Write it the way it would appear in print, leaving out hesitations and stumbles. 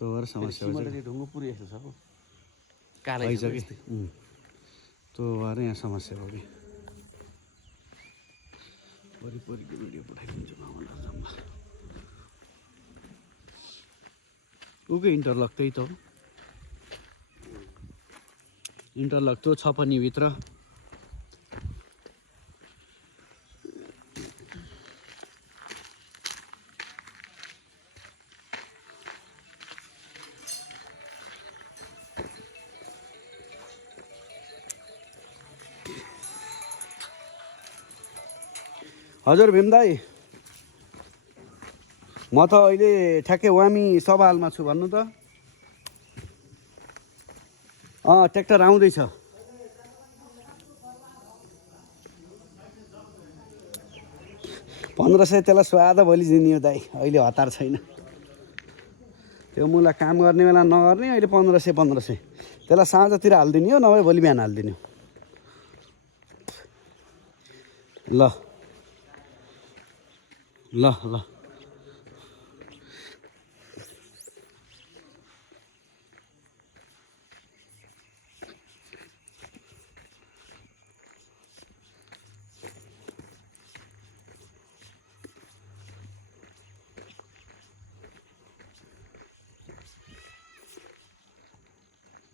त्यो भएर समस्या हुन्छ ढुङ्गो पुरै यस्तो छ हो कालै भइछ कि त्यो भएर यहाँ समस्या हो कि वरिपरिको भिडियो पठाइदिन्छु जम्मा उकै इन्टरलक त्यही त हो इन्टरलक त्यो छ पनि भित्र हजुर भीम दाई म त अहिले ठ्याक्कै वामी सवालमा छु भन्नु त ट्र्याक्टर आउँदैछ 1500 त्यसलाई स्वाद भोलि दिने हो दाई अहिले हतार छैन त्यो मुला काम गर्ने बेला नगर्ने अहिले 1500 त्यसलाई साँझतिर हालिदिने हो नभए भोलि बिहान हालिदिने हो ल ल ल